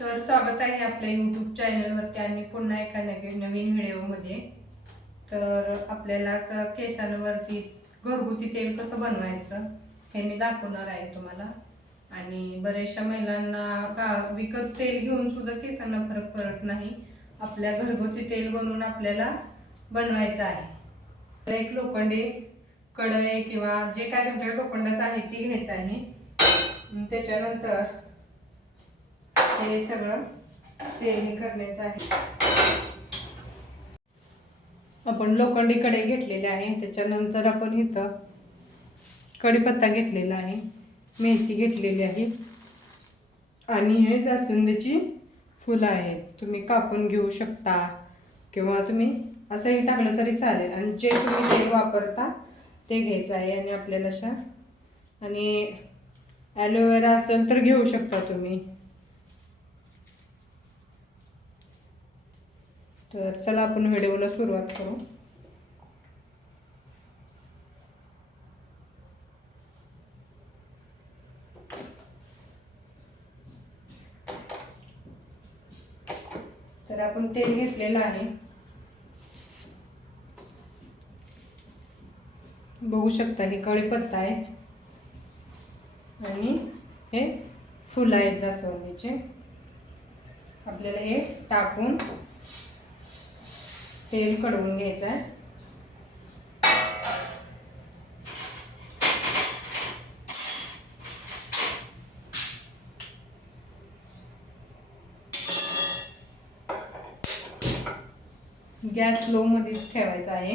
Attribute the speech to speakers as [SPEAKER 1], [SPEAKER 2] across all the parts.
[SPEAKER 1] तर स्वागत आहे आपल्या यूट्यूब चॅनलवरती आणि पुन्हा एका नवीन नवीन व्हिडिओमध्ये. तर आपल्यालाच केसांवरती घरगुती तेल कसं बनवायचं हे मी दाखवणार आहे तुम्हाला. आणि बऱ्याचशा महिलांना का विकत तेल घेऊन सुद्धा केसांना फरक पडत नाही. आपल्या घरगुती तेल बनवून आपल्याला बनवायचं आहे. तर एक लोखंडी कढई किंवा जे काय तुमच्याकडे लोखंडाचं आहे ती घ्यायचं आहे. आणि त्याच्यानंतर हे सगळं तेल करण्याचं आहे. आपण लोखंडी कढई घेतलेली आहे. त्याच्यानंतर आपण इथं कढीपत्ता घेतलेला आहे. मेथी घेतलेली आहे. आणि हे जास्वंदीची फुलं आहेत. तुम्ही कापून घेऊ शकता किंवा तुम्ही असंही टाकलं तरी चालेल. आणि जे तुम्ही तेल वापरता ते घ्यायचं आहे आणि आपल्याला अशा आणि ॲलोवेरा असेल तर घेऊ शकता तुम्ही. तर चला आपण व्हिडिओला सुरुवात करू. तर आपण तेल घेतलेलं आहे. बघू शकता हे कळीपत्ता आहे. आणि हे फुलं आहेत जास्वंदीचे. आपल्याला हे टाकून तेल कडवून घ्यायचं आहे गॅस स्लोमध्येच ठेवायचा आहे.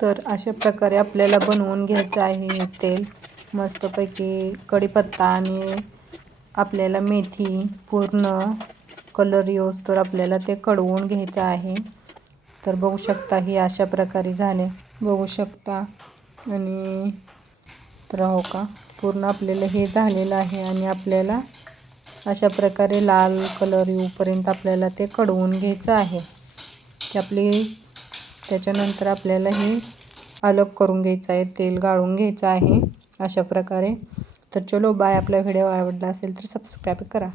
[SPEAKER 1] तर अशा प्रकारे आपल्याला बनवून घ्यायचं आहे हे तेल. मस्तपैकी कढीपत्ता आणि आपल्याला मेथी पूर्ण कलर येऊस तर आपल्याला ते कडवून घ्यायचं आहे. तर बघू शकता ही अशा प्रकारे झाले. बघू शकता. आणि तर हो का? पूर्ण आपल्याला हे झालेलं आहे आणि आपल्याला अशा प्रकारे लाल कलर येऊपर्यंत आपल्याला ते कडवून घ्यायचं आहे. ते आपली त्याच्यानंतर आपल्याला हे अलग करून घ्यायचं आहे तेल गाळून घ्यायचं आहे अशा प्रकारे. तर चलो बाय आपला व्हिडिओ आवडला असेल तर सबस्क्राईब करा.